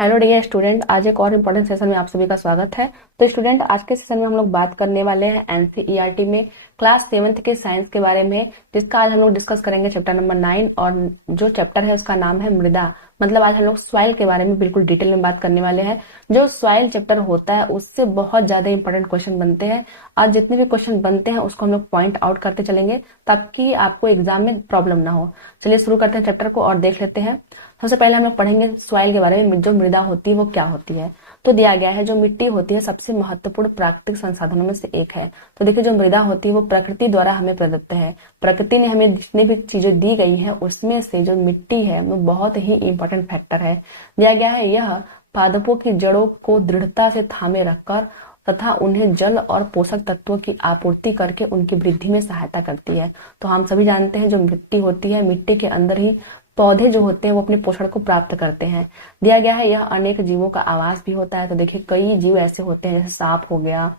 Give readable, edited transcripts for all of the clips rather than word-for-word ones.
Hello dear student, आज एक और इम्पोर्टेंट सेशन में आप सभी का स्वागत है। तो स्टूडेंट, आज के सेशन में हम लोग बात करने वाले हैं एनसीईआरटी में क्लास 7th के साइंस के बारे में, जिसका आज हम लोग डिस्कस करेंगे चैप्टर नंबर 9। और जो चैप्टर है उसका नाम है मृदा। मतलब आज हम लोग सॉइल के बारे में बिल्कुल डिटेल में बात करने वाले हैं। जो सॉइल चैप्टर होता है उससे बहुत ज्यादा इंपॉर्टेंट क्वेश्चन बनते हैं। आज जितने भी क्वेश्चन बनते हैं उसको हम लोग पॉइंट आउट करते चलेंगे ताकि आपको एग्जाम में प्रॉब्लम ना हो। चलिए शुरू करते हैं चैप्टर को और देख लेते हैं। सबसे पहले हम लोग पढ़ेंगे सॉइल के बारे में। जो मृदा होती है वो क्या होती है। तो दिया गया है जो मिट्टी होती है सबसे महत्वपूर्ण प्राकृतिक संसाधनों में से एक है। तो देखिए, जो मृदा होती है वो प्रकृति द्वारा हमें प्रदत्त है। प्रकृति ने हमें जितनी भी चीजें दी गई है उसमें से जो मिट्टी है वो बहुत ही इंपॉर्टेंट फैक्टर है। दिया गया है यह पादपों की जड़ों को दृढ़ता से थामे रखकर तथा उन्हें जल और पोषक तत्वों की आपूर्ति करके उनकी वृद्धि में सहायता करती है। तो हम सभी जानते हैं जो मिट्टी होती है, मिट्टी के अंदर ही पौधे जो होते हैं वो अपने पोषण को प्राप्त करते हैं। दिया गया है यह अनेक जीवों का आवास भी होता है। तो देखिए, कई जीव ऐसे होते हैं जैसे सांप हो गया,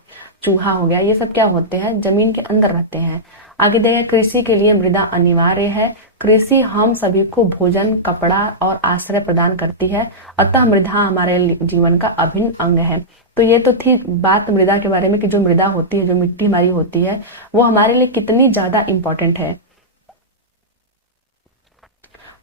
चूहा हो गया, ये सब क्या होते हैं, जमीन के अंदर रहते हैं। आगे दिया गया कृषि के लिए मृदा अनिवार्य है। कृषि हम सभी को भोजन, कपड़ा और आश्रय प्रदान करती है, अतः मृदा हमारे जीवन का अभिन्न अंग है। तो ये तो थी बात मृदा के बारे में कि जो मृदा होती है, जो मिट्टी हमारी होती है, वो हमारे लिए कितनी ज्यादा इंपॉर्टेंट है।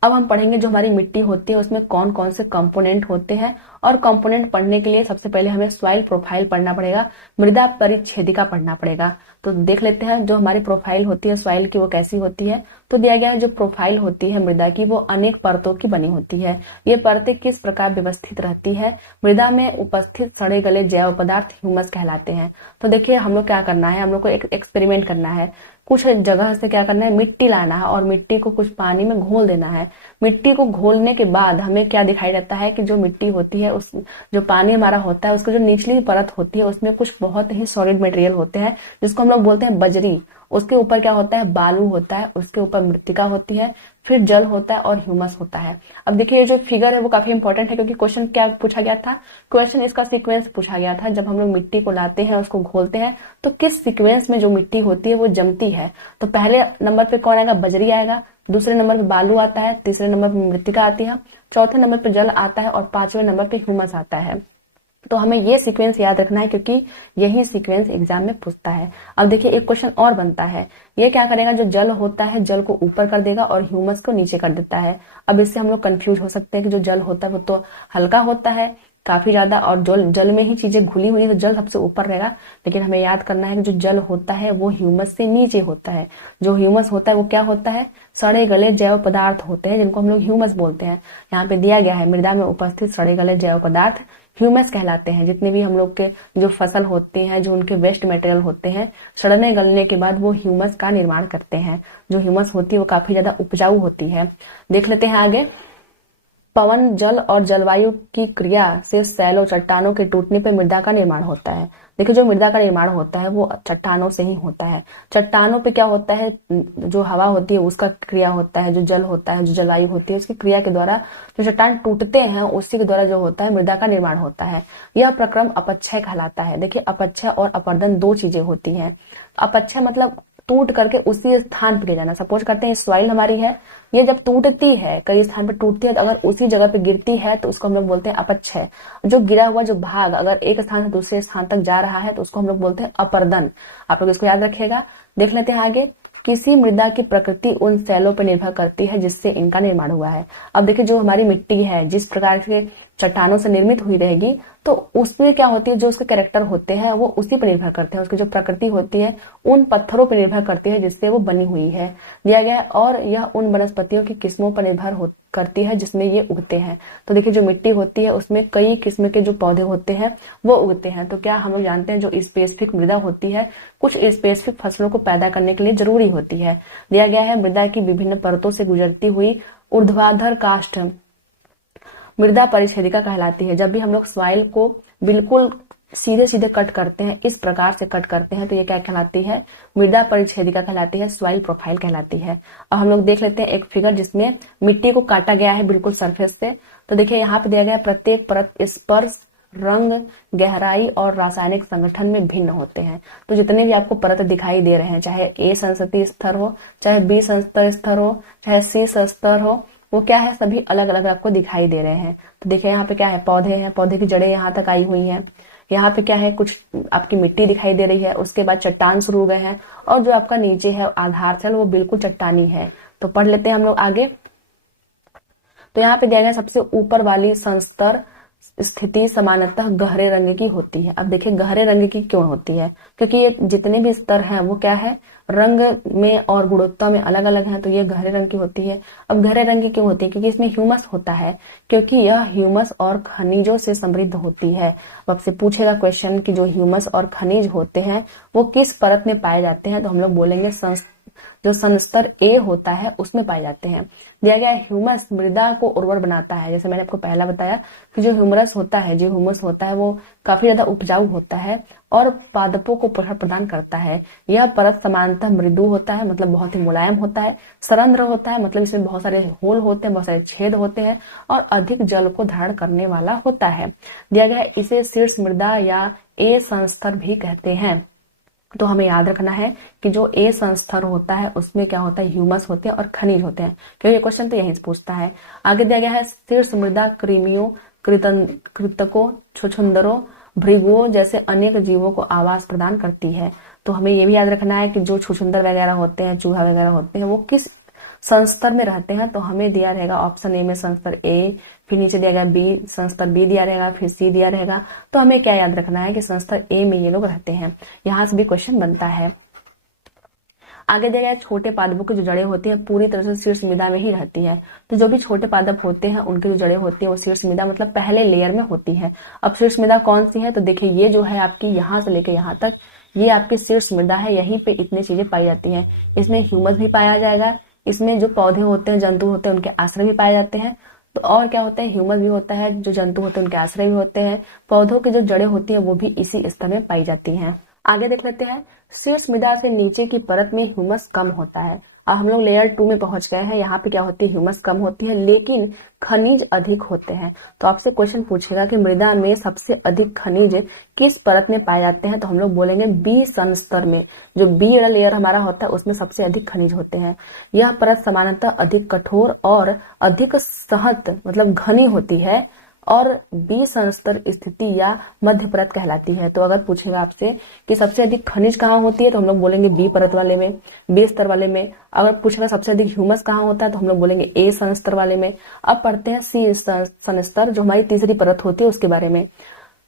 अब हम पढ़ेंगे जो हमारी मिट्टी होती है उसमें कौन कौन से कंपोनेंट होते हैं। और कंपोनेंट पढ़ने के लिए सबसे पहले हमें सॉइल प्रोफाइल पढ़ना पड़ेगा, मृदा परिच्छेदिका पढ़ना पड़ेगा। तो देख लेते हैं जो हमारी प्रोफाइल होती है सॉइल की वो कैसी होती है। तो दिया गया है जो प्रोफाइल होती है मृदा की वो अनेक परतों की बनी होती है। ये परतें किस प्रकार व्यवस्थित रहती है। मृदा में उपस्थित सड़े गले जैव पदार्थ ह्यूमस कहलाते हैं। तो देखिए, हम लोग क्या करना है, हम लोग को एक एक्सपेरिमेंट करना है। कुछ जगह से क्या करना है, मिट्टी लाना है और मिट्टी को कुछ पानी में घोल देना है। मिट्टी को घोलने के बाद हमें क्या दिखाई देता है कि जो मिट्टी होती है, उस जो पानी हमारा होता है उसका जो निचली परत होती है उसमें कुछ बहुत ही सॉलिड मटेरियल होते हैं जिसको हम लोग बोलते हैं बजरी। उसके ऊपर क्या होता है, बालू होता है, उसके ऊपर मृत्तिका होती है, फिर जल होता है और ह्यूमस होता है। अब देखिए, ये जो फिगर है वो काफी इंपॉर्टेंट है क्योंकि क्वेश्चन क्या पूछा गया था, क्वेश्चन इसका सीक्वेंस पूछा गया था। जब हम लोग मिट्टी को लाते हैं उसको घोलते हैं तो किस सीक्वेंस में जो मिट्टी होती है वो जमती है। तो पहले नंबर पे कौन आएगा, बजरी आएगा, दूसरे नंबर पे बालू आता है, तीसरे नंबर पे मृत्तिका आती है, चौथे नंबर पे जल आता है और पांचवें नंबर पे ह्यूमस आता है। तो हमें ये सीक्वेंस याद रखना है क्योंकि यही सीक्वेंस एग्जाम में पूछता है। अब देखिए, एक क्वेश्चन और बनता है, ये क्या करेगा, जो जल होता है जल को ऊपर कर देगा और ह्यूमस को नीचे कर देता है। अब इससे हम लोग कंफ्यूज हो सकते हैं कि जो जल होता है वो तो हल्का होता है काफी ज्यादा, और जल में ही चीजें घुली हुई है तो जल सबसे ऊपर रहेगा। लेकिन हमें याद करना है कि जो जल होता है वो ह्यूमस से नीचे होता है। जो ह्यूमस होता है वो क्या होता है, सड़े गले जैव पदार्थ होते हैं जिनको हम लोग ह्यूमस बोलते हैं। यहाँ पे दिया गया है मृदा में उपस्थित सड़े गले जैव पदार्थ ह्यूमस कहलाते हैं। जितने भी हम लोग के जो फसल होते हैं, जो उनके वेस्ट मटेरियल होते हैं, सड़ने गलने के बाद वो ह्यूमस का निर्माण करते हैं। जो ह्यूमस होती है वो काफी ज्यादा उपजाऊ होती है। देख लेते हैं आगे। पवन, जल और जलवायु की क्रिया से सैलों, चट्टानों के टूटने पर मृदा का निर्माण होता है। देखिए, जो मृदा का निर्माण होता है वो चट्टानों से ही होता है। चट्टानों पे क्या होता है, जो हवा होती है उसका क्रिया होता है, जो जल होता है, जो जलवायु होती है उसकी क्रिया के द्वारा जो चट्टान टूटते हैं उसी के द्वारा जो होता है मृदा का निर्माण होता है। यह प्रक्रम अपक्षय कहलाता है। देखिए, अपक्षय और अपर्दन दो चीजें होती हैं। अपक्षय मतलब टूट करके उसी स्थान पे ले जाना। सपोज करते हैं सॉइल हमारी है, ये जब टूटती है, कई स्थान पे टूटती है, तो अगर उसी जगह पे गिरती है तो उसको हम लोग बोलते हैं अपक्षय। जो गिरा हुआ जो भाग अगर एक स्थान से दूसरे स्थान तक जा रहा है तो उसको हम लोग बोलते हैं अपर्दन। आप लोग इसको याद रखिएगा। देख लेते हैं आगे। किसी मृदा की प्रकृति उन सैलों पर निर्भर करती है जिससे इनका निर्माण हुआ है। अब देखिए, जो हमारी मिट्टी है जिस प्रकार से चट्टानों से निर्मित हुई रहेगी तो उसमें क्या होती है, जो उसके कैरेक्टर होते हैं वो उसी पर निर्भर करते हैं। उसकी जो प्रकृति होती है उन पत्थरों पर निर्भर करती है जिससे वो बनी हुई है, दिया गया है। और यह उन वनस्पतियों की किस्मों पर निर्भर करती है जिसमें ये उगते हैं। तो देखिए, जो मिट्टी होती है उसमें कई किस्म के जो पौधे होते हैं वो उगते हैं। तो क्या हम लोग जानते हैं जो स्पेसिफिक मृदा होती है कुछ स्पेसिफिक फसलों को पैदा करने के लिए जरूरी होती है। दिया गया है मृदा की विभिन्न परतों से गुजरती हुई ऊर्ध्वाधर काष्ठ मृदा परिच्छेदिका कहलाती है। जब भी हम लोग सॉइल को बिल्कुल सीधे सीधे कट करते हैं, इस प्रकार से कट करते हैं, तो ये क्या कहलाती है, मृदा परिच्छेदिका कहलाती है, सॉइल प्रोफाइल कहलाती है। अब हम लोग देख लेते हैं एक फिगर जिसमें मिट्टी को काटा गया है बिल्कुल सरफेस से। तो देखिए, यहाँ पे दिया गया है प्रत्येक परत स्पर्श, रंग, गहराई और रासायनिक संगठन में भिन्न होते हैं। तो जितने भी आपको परत दिखाई दे रहे हैं, चाहे ए संसदीय स्तर हो, चाहे बी संसदीय स्तर हो, चाहे सी स्तर हो, वो क्या है, सभी अलग अलग आपको दिखाई दे रहे हैं। तो देखिए यहाँ पे क्या है, पौधे हैं, पौधे की जड़ें यहाँ तक आई हुई हैं। यहाँ पे क्या है, कुछ आपकी मिट्टी दिखाई दे रही है, उसके बाद चट्टान शुरू हो गए हैं, और जो आपका नीचे है आधार स्थल वो बिल्कुल चट्टानी है। तो पढ़ लेते हैं हम लोग आगे। तो यहाँ पे दिया गया सबसे ऊपर वाली संस्तर स्थिति सामान्यतः गहरे रंग की होती है। अब देखिए गहरे रंग की क्यों होती है, क्योंकि ये जितने भी स्तर हैं वो क्या है, रंग में और गुणवत्ता में अलग अलग हैं, तो ये गहरे रंग की होती है। अब गहरे रंग की क्यों होती है, क्योंकि इसमें ह्यूमस होता है, क्योंकि यह ह्यूमस और खनिजों से समृद्ध होती है। अब आपसे पूछेगा क्वेश्चन कि जो ह्यूमस और खनिज होते हैं वो किस परत में पाए जाते हैं, तो हम लोग बोलेंगे जो संस्तर ए होता है उसमें पाए जाते हैं। दिया गया ह्यूमस मृदा को उर्वर बनाता है। जैसे मैंने आपको पहला बताया कि जो ह्यूमस होता है वो काफी ज्यादा उपजाऊ होता है और पादपों को पोषण प्रदान करता है। यह परत समानतः मृदु होता है, मतलब बहुत ही मुलायम होता है। सरंध्र होता है, मतलब इसमें बहुत सारे होल होते हैं, बहुत सारे छेद होते हैं, और अधिक जल को धारण करने वाला होता है। दिया गया इसे शीर्ष मृदा या ए संस्तर भी कहते हैं। तो हमें याद रखना है कि जो ए संस्तर होता है उसमें क्या होता है, ह्यूमस होते हैं और खनिज होते हैं, क्योंकि ये क्वेश्चन तो यहीं से पूछता है। आगे दिया गया है शीर्ष मृदा कृमियों, कृतकों, छुछुंदरों, भृगुओं जैसे अनेक जीवों को आवास प्रदान करती है। तो हमें ये भी याद रखना है कि जो छुछुंदर वगैरह होते हैं, चूहा वगैरह होते हैं, वो किस संस्तर में रहते हैं। तो हमें दिया रहेगा ऑप्शन ए में संस्तर ए, फिर नीचे दिया गया बी, संस्तर बी दिया रहेगा, फिर सी दिया रहेगा। तो हमें क्या याद रखना है कि संस्तर ए में ये लोग रहते हैं। यहां से भी क्वेश्चन बनता है। आगे दिया गया छोटे पादपों की जो जड़ें होती हैं पूरी तरह से शीर्ष मृदा में ही रहती है। तो जो भी छोटे पादप होते हैं उनकी जो जड़ें होती है वो शीर्ष मृदा मतलब पहले लेयर में होती है। अब शीर्ष मृदा कौन सी है, तो देखिए ये जो है आपकी यहाँ से लेकर यहाँ तक ये आपकी शीर्ष मृदा है। यहीं पे इतनी चीजें पाई जाती हैं। इसमें ह्यूमस भी पाया जाएगा, इसमें जो पौधे होते हैं, जंतु होते हैं, उनके आश्रय भी पाए जाते हैं। तो और क्या होता है, ह्यूमस भी होता है, जो जंतु होते हैं उनके आश्रय भी होते हैं, पौधों की जो जड़ें होती है वो भी इसी स्तर में पाई जाती हैं। आगे देख लेते हैं, शीर्ष मृदा से नीचे की परत में ह्यूमस कम होता है। अब हम लोग लेयर 2 में पहुंच गए हैं। यहाँ पे क्या होती है, ह्यूमस कम होती है लेकिन खनिज अधिक होते हैं। तो आपसे क्वेश्चन पूछेगा कि मृदा में सबसे अधिक खनिज किस परत में पाए जाते हैं, तो हम लोग बोलेंगे बी संस्तर में। जो बी वाला लेयर हमारा होता है उसमें सबसे अधिक खनिज होते हैं। यह परत सामान्यतः अधिक कठोर और अधिक सहत मतलब घनी होती है और बी संस्तर स्थिति या मध्य परत कहलाती है। तो अगर पूछेगा आपसे कि सबसे अधिक खनिज कहाँ होती है, तो हम लोग बोलेंगे बी परत वाले में, बी स्तर वाले में। अगर पूछेगा सबसे अधिक ह्यूमस कहाँ होता है, तो हम लोग बोलेंगे ए संस्तर वाले में। अब पढ़ते हैं सी संस्तर, जो हमारी तीसरी परत होती है उसके बारे में।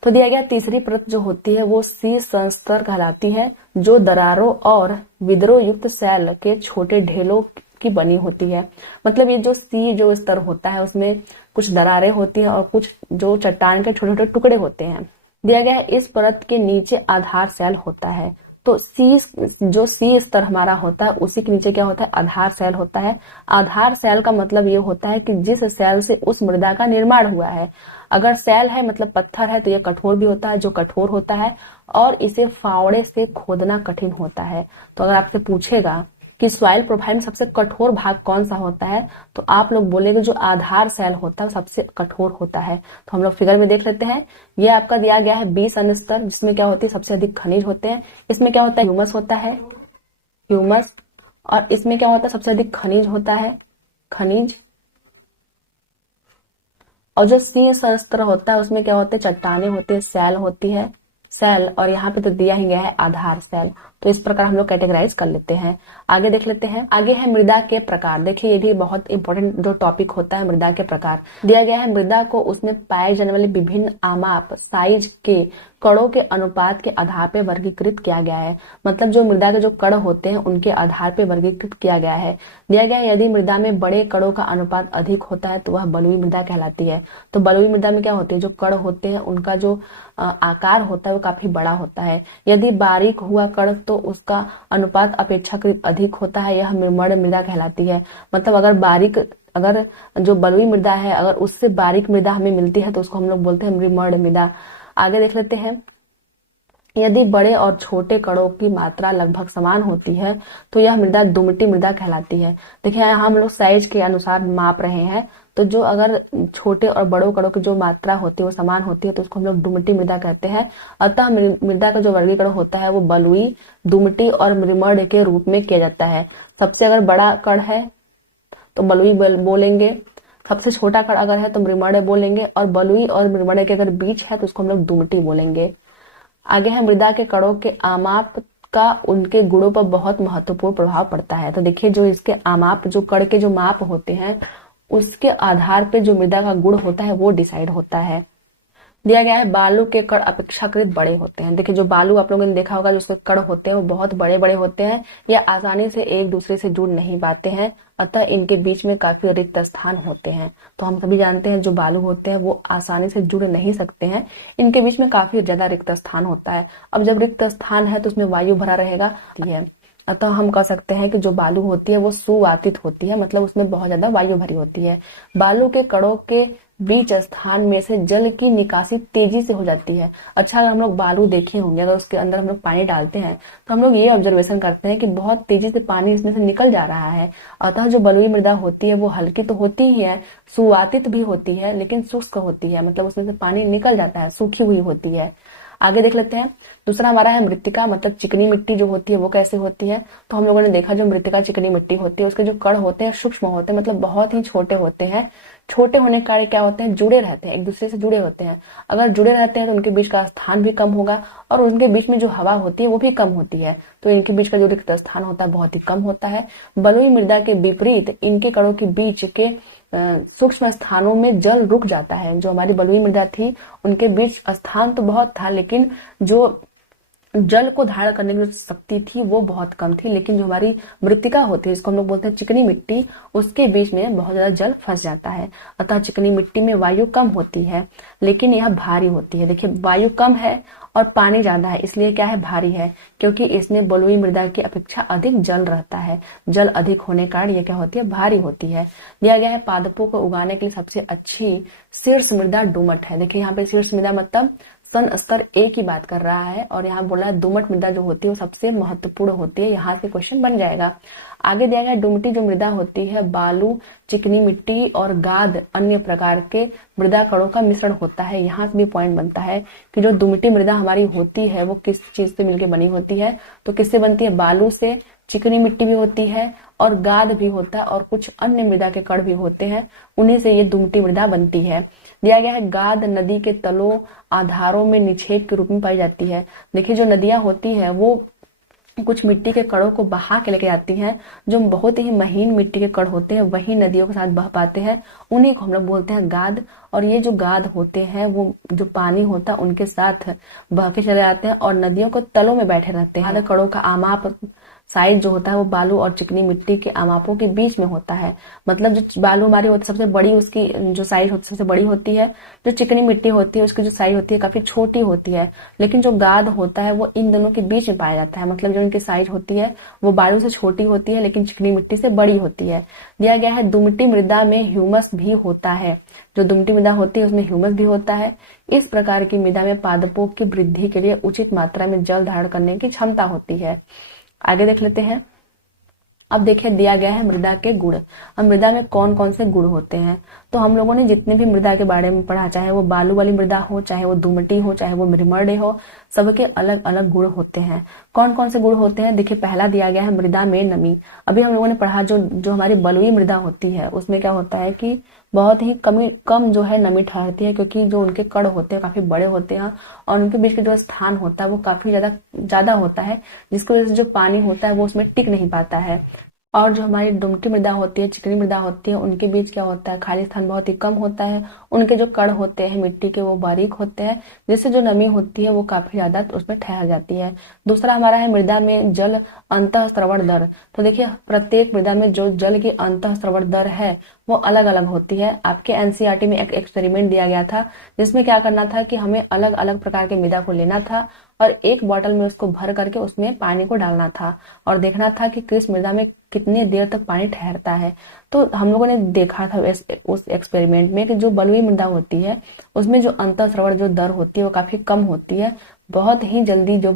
तो दिया गया तीसरी परत जो होती है वो सी संस्तर कहलाती है, जो दरारों और विद्रोह युक्त सेल के छोटे ढेलों की बनी होती है। मतलब ये जो सी जो स्तर होता है उसमें कुछ दरारें होती हैं और कुछ जो चट्टान के छोटे छोटे टुकड़े होते हैं। दिया गया है इस परत के नीचे आधार सेल होता है। तो जो सी स्तर हमारा होता है उसी के नीचे क्या होता है, आधार सेल होता है। आधार सेल का मतलब ये होता है कि जिस सेल से उस मृदा का निर्माण हुआ है। अगर सेल है मतलब पत्थर है तो ये कठोर भी होता है, जो कठोर होता है और इसे फावड़े से खोदना कठिन होता है। तो अगर आपसे पूछेगा कि सॉइल प्रोफाइल में सबसे कठोर भाग कौन सा होता है, तो आप लोग बोलेंगे जो आधार सेल होता है सबसे कठोर होता है। तो हम लोग फिगर में देख लेते हैं। ये आपका दिया गया है बी संस्तर, जिसमें क्या होती है सबसे अधिक खनिज होते हैं। इसमें क्या होता है, ह्यूमस होता है, ह्यूमस। और इसमें क्या होता है, सबसे अधिक खनिज होता है, खनिज। और जो सी संस्तर होता है उसमें क्या होते हैं, चट्टाने होते हैं, सेल होती है, सेल। और यहाँ पे तो दिया ही गया है आधार सेल। तो इस प्रकार हम लोग कैटेगराइज कर लेते हैं। आगे देख लेते हैं। आगे है मृदा के प्रकार। देखिए ये भी बहुत इंपॉर्टेंट जो टॉपिक होता है, मृदा के प्रकार। दिया गया है मृदा को उसमें पाए जाने वाले विभिन्न आमाप साइज के कणों के अनुपात के आधार पर वर्गीकृत किया गया है। मतलब जो मृदा के जो कण होते हैं उनके आधार पर वर्गीकृत किया गया है। दिया गया है यदि मृदा में बड़े कणों का अनुपात अधिक होता है तो वह बलुई मृदा कहलाती है। तो बलुई मृदा में क्या होती है, जो कण होते हैं उनका जो आकार होता है वो काफी बड़ा होता है। यदि बारीक हुआ कण तो उसका अनुपात अपेक्षाकृत अधिक होता है, यह मृमण मृदा कहलाती है। मतलब अगर जो बलुई मृदा है अगर उससे बारीक मृदा हमें मिलती है तो उसको हम लोग बोलते हैं मृमण मृदा। आगे देख लेते हैं। यदि बड़े और छोटे कणों की मात्रा लगभग समान होती है तो यह मृदा दुमटी मृदा कहलाती है। देखिए यहाँ हम लोग साइज के अनुसार माप रहे हैं, तो जो अगर छोटे और बड़ों कणों की जो मात्रा होती है वो समान होती है तो उसको हम लोग दुमटी मृदा कहते हैं। अतः मृदा का जो वर्गीकरण होता है वो बलुई, दुमटी और मृमण के रूप में किया जाता है। सबसे अगर बड़ा कण है तो बलुई बोलेंगे, सबसे छोटा कण अगर है तो मृमण्डय बोलेंगे, और बलुई और मृमण्डय के अगर बीच है तो उसको हम लोग दुमटी बोलेंगे। आगे है मृदा के कणों के आमाप का उनके गुणों पर बहुत महत्वपूर्ण प्रभाव पड़ता है। तो देखिए जो इसके आमाप, जो कण के जो माप होते हैं उसके आधार पे जो मृदा का गुण होता है वो डिसाइड होता है। दिया गया है बालू के कण अपेक्षाकृत बड़े होते हैं। देखिए जो बालू आप लोगों ने देखा होगा, जो उसके कण होते हैं वो बहुत बड़े बड़े होते हैं, या आसानी से एक दूसरे से जुड़ नहीं पाते हैं, अतः इनके बीच में काफी रिक्त स्थान होते हैं। तो हम सभी जानते हैं जो बालू होते हैं वो आसानी से जुड़ नहीं सकते हैं, इनके बीच में काफी ज्यादा रिक्त स्थान होता है। अब जब रिक्त स्थान है तो उसमें वायु भरा रहेगा, अतः हम कह सकते हैं कि जो बालू होती है वो सुवातित होती है, मतलब उसमें बहुत ज्यादा वायु भरी होती है। बालू के कणों के बीच स्थान में से जल की निकासी तेजी से हो जाती है। अच्छा, अगर हम लोग बालू देखे होंगे, अगर उसके अंदर हम लोग पानी डालते हैं तो हम लोग ये ऑब्जर्वेशन करते हैं कि बहुत तेजी से पानी इसमें से निकल जा रहा है। अतः जो बलुई मृदा होती है वो हल्की तो होती ही है, सुवातित भी होती है, लेकिन शुष्क होती है, मतलब उसमें से पानी निकल जाता है, सूखी हुई होती है। आगे देख लेते हैं। दूसरा हमारा है मृत्तिका, मतलब चिकनी मिट्टी जो होती है वो कैसे होती है। तो हम लोगों ने देखा जो मृत्तिका चिकनी मिट्टी होती है उसके जो कण होते हैं सूक्ष्म होते हैं, मतलब बहुत ही छोटे होते हैं। छोटे होने के कारण क्या होते हैं, जुड़े रहते हैं, एक दूसरे से जुड़े होते हैं। अगर जुड़े रहते हैं तो उनके बीच का स्थान भी कम होगा, और उनके बीच में जो हवा होती है वो भी कम होती है, तो इनके बीच का जो रिक्त स्थान होता है बहुत ही कम होता है। बलुई मृदा के विपरीत इनके कणों के बीच के सूक्ष्म स्थानों में जल रुक जाता है। जो हमारी बलुई मृदा थी उनके बीच स्थान तो बहुत था, लेकिन जो जल को धारण करने की जो शक्ति थी वो बहुत कम थी। लेकिन जो हमारी मृत्तिका होती है, जिसको हम लोग बोलते हैं चिकनी मिट्टी, उसके बीच में बहुत ज्यादा जल फंस जाता है। अतः चिकनी मिट्टी में वायु कम होती है, लेकिन यह भारी होती है। देखिए वायु कम है और पानी ज्यादा है, इसलिए क्या है, भारी है, क्योंकि इसमें बलुई मृदा की अपेक्षा अधिक जल रहता है। जल अधिक होने के कारण यह क्या होती है, भारी होती है। दिया गया है पादपों को उगाने के लिए सबसे अच्छी शीर्ष मृदा दोमट है। देखिए यहाँ पे शीर्ष मृदा मतलब सन स्तर ए की बात कर रहा है, और यहाँ बोला है दोमट मृदा जो होती है वो सबसे महत्वपूर्ण होती है। यहाँ से क्वेश्चन बन जाएगा। आगे दिया गया डुमटी जो मृदा होती है बालू, चिकनी मिट्टी और गाद अन्य प्रकार के मृदा कणों का मिश्रण होता है। यहाँ से भी पॉइंट बनता है कि जो दुमटी मृदा हमारी होती है वो किस चीज से मिलकर बनी होती है, तो किससे बनती है, बालू से, चिकनी मिट्टी भी होती है और गाद भी होता है, और कुछ अन्य मृदा के कण भी होते हैं, उन्हीं से ये दुमटी मृदा बनती है। दिया गया है गाद नदी के तलों आधारों में निक्षेप के रूप में पाई जाती है। देखिए जो नदियां होती है वो कुछ मिट्टी के कणों को बहा के लेके जाती हैं। जो बहुत ही महीन मिट्टी के कण होते हैं वही नदियों के साथ बह पाते हैं, उन्हीं को हम लोग बोलते हैं गाद। और ये जो गाद होते हैं वो जो पानी होता है उनके साथ बह के चले जाते हैं और नदियों को तलों में बैठे रहते हैं। कणों का आमाप साइज जो होता है वो बालू और चिकनी मिट्टी के आमापों के बीच में होता है। मतलब जो बालू हमारी होती है सबसे बड़ी, उसकी जो साइज होती है सबसे बड़ी होती है। जो चिकनी मिट्टी होती है उसकी जो साइज होती है काफी छोटी होती है। लेकिन जो गाद होता है वो इन दोनों के बीच में पाया जाता है, मतलब जो इनकी साइज होती है वो बालू से छोटी होती है लेकिन चिकनी मिट्टी से बड़ी होती है। दिया गया है दुमटी मृदा में ह्यूमस भी होता है। जो दुमटी मृदा होती है उसमें ह्यूमस भी होता है। इस प्रकार की मृदा में पादपों की वृद्धि के लिए उचित मात्रा में जल धारण करने की क्षमता होती है। आगे देख लेते हैं। अब देखिए दिया गया है मृदा के गुण। अब मृदा में कौन कौन से गुण होते हैं, तो हम लोगों ने जितने भी मृदा के बारे में पढ़ा, चाहे वो बालू वाली मृदा हो, चाहे वो दुमटी हो, चाहे वो मृमण्डय हो, सबके अलग अलग गुण होते हैं। कौन कौन से गुण होते हैं, देखिए पहला दिया गया है मृदा में नमी। अभी हम लोगों ने पढ़ा जो हमारी बलुई मृदा होती है उसमें क्या होता है कि बहुत ही कम जो है नमी ठहरती है, क्योंकि जो उनके कण होते हैं काफी बड़े होते हैं और उनके बीच का जो स्थान होता है वो काफी ज्यादा होता है, जिसकी वजह से जो पानी होता है वो उसमें टिक नहीं पाता है। और जो हमारी दुमटी मृदा होती है, चिकनी मृदा होती है, उनके बीच क्या होता है, खाली स्थान बहुत ही कम होता है। उनके जो कण होते हैं मिट्टी के वो बारीक होते हैं, जिससे जो नमी होती है वो काफी ज्यादा उसमें ठहर जाती है। दूसरा हमारा है मृदा में जल अंतःस्रवण दर। तो देखिए प्रत्येक मृदा में जो जल की अंतःस्रवण दर है वो अलग अलग होती है। आपके एनसीईआरटी में एक एक्सपेरिमेंट दिया गया था जिसमें क्या करना था कि हमें अलग अलग प्रकार के मृदा को लेना था और एक बोतल में उसको भर करके उसमें पानी को डालना था और देखना था कि किस मृदा में कितनी देर तक पानी ठहरता है। तो हम लोगों ने देखा था उस एक्सपेरिमेंट में कि जो बलुई मृदा होती है उसमें जो अंतःस्रवण जो दर होती है वो काफी कम होती है। बहुत ही जल्दी जो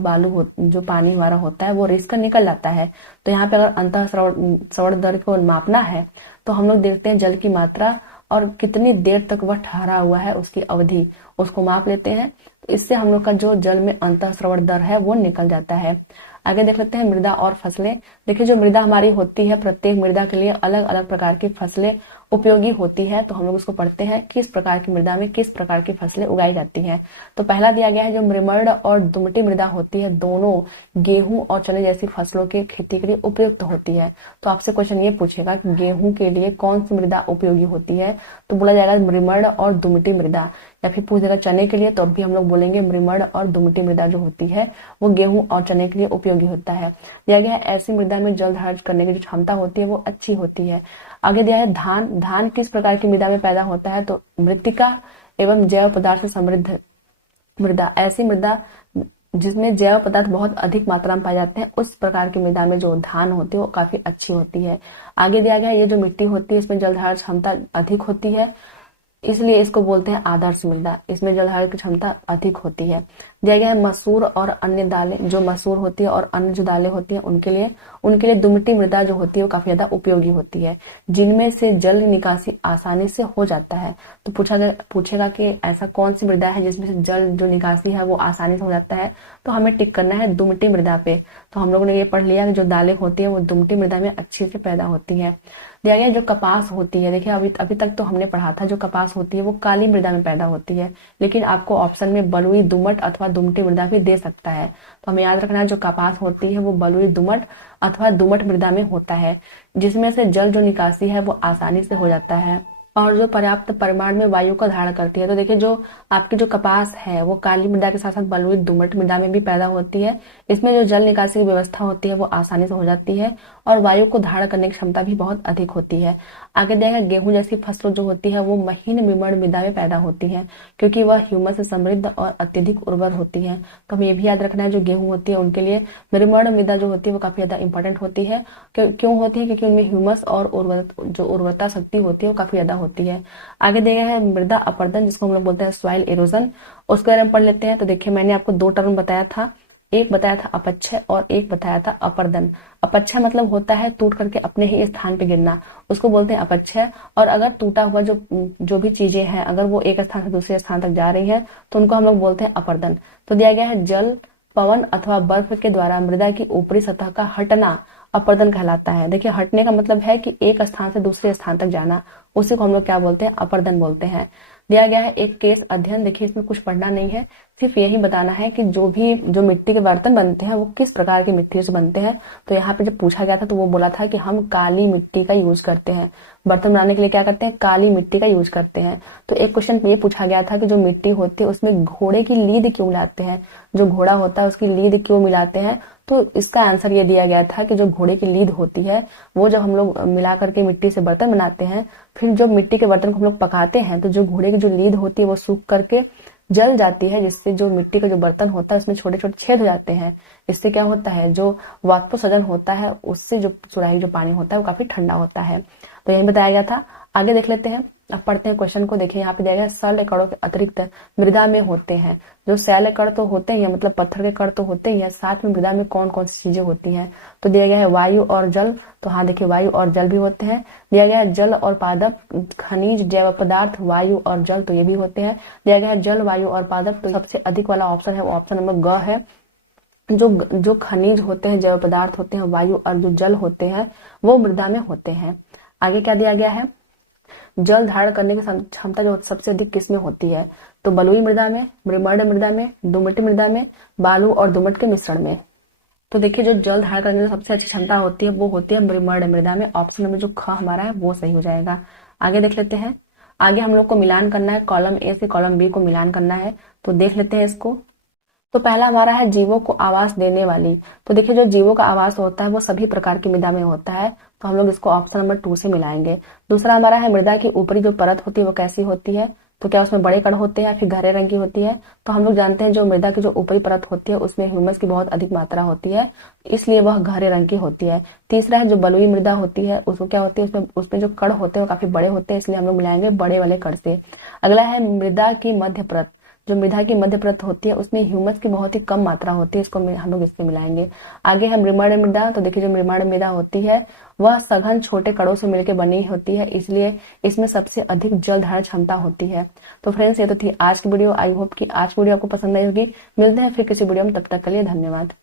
जो पानी हमारा होता है वो रिस कर निकल जाता है। तो यहाँ पे अगर अंतःस्रवण दर को मापना है तो हम लोग देखते हैं जल की मात्रा और कितनी देर तक वह ठहरा हुआ है उसकी अवधि, उसको माप लेते हैं। तो इससे हम लोग का जो जल में अंतःस्रवण दर है वो निकल जाता है। आगे देख लेते हैं मृदा और फसलें। देखिए जो मृदा हमारी होती है प्रत्येक मृदा के लिए अलग अलग प्रकार की फसलें उपयोगी होती है। तो हम लोग उसको पढ़ते हैं, किस प्रकार की मृदा में किस प्रकार की फसलें उगाई जाती हैं। तो पहला दिया गया है, जो मृमर्ण और दुमटी मृदा होती है, दोनों गेहूं और चने जैसी फसलों की खेती के लिए उपयुक्त होती है। तो आपसे क्वेश्चन ये पूछेगा कि गेहूं के लिए कौन सी मृदा उपयोगी होती है, तो बोला जाएगा मृमर्ण और दुमटी मृदा। या फिर पूछ देगा चने के लिए, तो अब भी हम लोग बोलेंगे मृमर्ण और दुमटी मृदा जो होती है वो गेहूं और चने के लिए उपयोगी होता है। दिया गया है, ऐसी मृदा में जल धारण करने की जो क्षमता होती है वो अच्छी होती है। आगे दिया है, धान किस प्रकार की मृदा में पैदा होता है, तो मृत्तिका एवं जैव पदार्थ से समृद्ध मृदा, ऐसी मृदा जिसमें जैव पदार्थ बहुत अधिक मात्रा में पाए जाते हैं, उस प्रकार की मृदा में जो धान होती है वो काफी अच्छी होती है। आगे दिया गया है, ये जो मिट्टी होती है इसमें जल धारण क्षमता अधिक होती है, इसलिए इसको बोलते हैं आदर्श मृदा, इसमें जल धारण की क्षमता अधिक होती है। दिया गया है, मसूर और अन्य दालें, जो मसूर होती है और अन्य जो दालें होती हैं उनके लिए दुमटी मृदा जो होती है वो काफी ज्यादा उपयोगी होती है, जिनमें से जल निकासी आसानी से हो जाता है। तो पूछेगा कि ऐसा कौन सी मृदा है जिसमें से जल जो निकासी है वो आसानी से हो जाता है, तो हमें टिक करना है दुमटी मृदा पे। तो हम लोगों ने ये पढ़ लिया कि जो दालें होती है वो दुमटी मृदा में अच्छे से पैदा होती है। दिया गया जो कपास होती है, देखिए अभी तक तो हमने पढ़ा था जो कपास होती है वो काली मृदा में पैदा होती है, लेकिन आपको ऑप्शन में बलुई दुमट अथवा दुमटी मृदा भी दे सकता है। तो हमें याद रखना है जो कपास होती है वो बलुई दुमट अथवा दुमट मृदा में होता है, जिसमें से जल जो निकासी है वो आसानी से हो जाता है और जो पर्याप्त परिमाण में वायु का धारण करती है। तो देखिए जो आपकी जो कपास है वो काली मृदा के साथ साथ बलुई दुमट मृदा में भी पैदा होती है, इसमें जो जल निकासी की व्यवस्था होती है वो आसानी से हो जाती है और वायु को धारण करने की क्षमता भी बहुत अधिक होती है। आगे देखिए गेहूं जैसी फसल जो होती है वो महीन मृमण मृदा में पैदा होती है, क्योंकि वह ह्यूमस से समृद्ध और अत्यधिक उर्वर होती है। तो हमें ये भी याद रखना है जो गेहूं होती है उनके लिए मृमण मृदा जो होती है वो काफी ज्यादा इंपॉर्टेंट होती है। क्यों होती है, क्योंकि उनमें ह्यूमस और उर्वरता शक्ति होती है वो काफी ज्यादा होती है। आगे दिया गया है मृदा अपरदन, जिसको हम लोग बोलते हैं सॉइल इरोजन, उसके बारे में पढ़ लेते हैं। तो देखिए मैंने आपको दो टर्म बताया था, एक बताया था अपक्षय और एक बताया था अपरदन। अपक्षय मतलब होता है टूट करके अपने ही स्थान पे गिरना, उसको बोलते हैं अपक्षय। और अगर टूटा हुआ जो भी चीजें हैं अगर वो एक स्थान से दूसरे स्थान तक जा रही है तो उनको हम लोग बोलते हैं अपरदन। तो दिया गया है जल, पवन अथवा बर्फ के द्वारा मृदा की ऊपरी सतह का हटना अपरदन कहलाता है। देखिए हटने का मतलब है कि एक स्थान से दूसरे स्थान तक जाना, उसी को हम लोग क्या बोलते हैं, अपरदन बोलते हैं। दिया गया है एक केस अध्ययन, देखिए इसमें कुछ पढ़ना नहीं है, सिर्फ यही बताना है कि जो मिट्टी के बर्तन बनते हैं वो किस प्रकार की मिट्टी से बनते हैं। तो यहाँ पे जब पूछा गया था तो वो बोला था कि हम काली मिट्टी का यूज करते हैं, बर्तन बनाने के लिए क्या करते हैं, काली मिट्टी का यूज करते हैं। तो एक क्वेश्चन ये पूछा गया था कि जो मिट्टी होती है उसमें घोड़े की लीद क्यों मिलाते हैं, जो घोड़ा होता है उसकी लीद क्यों मिलाते हैं। तो इसका आंसर ये दिया गया था कि जो घोड़े की लीद होती है वो जब हम लोग मिला करके मिट्टी से बर्तन बनाते हैं, फिर जब मिट्टी के बर्तन को हम लोग पकाते हैं तो जो घोड़े की जो लीद होती है वो सूख करके जल जाती है, जिससे जो मिट्टी का जो बर्तन होता है उसमें छोटे छोटे छेद हो जाते हैं। इससे क्या होता है, जो वाष्पोत्सर्जन होता है उससे जो सुराही जो पानी होता है वो काफी ठंडा होता है। तो यही बताया गया था। आगे देख लेते हैं, अब पढ़ते हैं क्वेश्चन को। देखिए यहाँ पे दिया गया सैल कणों के अतिरिक्त मृदा में होते हैं, जो सैल कण तो होते ही है, मतलब पत्थर के कण तो होते ही है, साथ में मृदा में कौन कौन सी चीजें होती हैं। तो दिया गया है वायु और जल, तो हाँ देखिए वायु और जल भी होते हैं। दिया गया है जल और पादप, खनिज, जैव पदार्थ, वायु और जल, तो ये भी होते हैं। दिया गया है जल, वायु और पादप, तो सबसे अधिक वाला ऑप्शन है वो ऑप्शन नंबर ग है। जो खनिज होते हैं, जैव पदार्थ होते हैं, वायु और जो जल होते हैं वो मृदा में होते हैं। आगे क्या दिया गया है, जल धारण करने की क्षमता जो सबसे अधिक किसमें होती है, तो बलुई मृदा में, मृमर्ण मृदा में, दुमटी मृदा में, बालू और दुमट के मिश्रण में। तो देखिए जो जल धारण करने की सबसे अच्छी क्षमता होती है वो होती है मृमर्ण मृदा में। ऑप्शन नंबर जो ख हमारा है वो सही हो जाएगा। आगे देख लेते हैं, आगे हम लोग को मिलान करना है, कॉलम ए से कॉलम बी को मिलान करना है। तो देख लेते हैं इसको। तो पहला हमारा है जीवों को आवास देने वाली। तो देखिए जो जीवों का आवास होता है वो सभी प्रकार की मृदा में होता है, तो हम लोग इसको ऑप्शन नंबर 2 से मिलाएंगे। दूसरा हमारा है मृदा की ऊपरी जो परत होती है वो कैसी होती है, तो क्या उसमें बड़े कण होते हैं या फिर गहरे रंग की होती है। तो हम लोग जानते हैं जो मृदा की जो ऊपरी परत होती है उसमें ह्यूमस की बहुत अधिक मात्रा होती है, इसलिए वह गहरे रंग की होती है। तीसरा है जो बलुई मृदा होती है उसको क्या होती है, उसमें जो कण होते हैं वो काफी बड़े होते हैं, इसलिए हम लोग मिलाएंगे बड़े वाले कण से। अगला है मृदा की मध्य परत, जो मृदा की मध्य परत होती है उसमें ह्यूमस की बहुत ही कम मात्रा होती है, इसको हम लोग इससे मिलाएंगे। आगे है मृमर्ण मृदा। तो देखिए जो मृमर्ण मृदा होती है वह सघन छोटे कणों से मिलकर बनी होती है, इसलिए इसमें सबसे अधिक जल धारण क्षमता होती है। तो फ्रेंड्स ये तो थी आज की वीडियो। आई होप कि आज की वीडियो आपको पसंद आई होगी। मिलते हैं फिर किसी वीडियो में, तब तक के लिए धन्यवाद।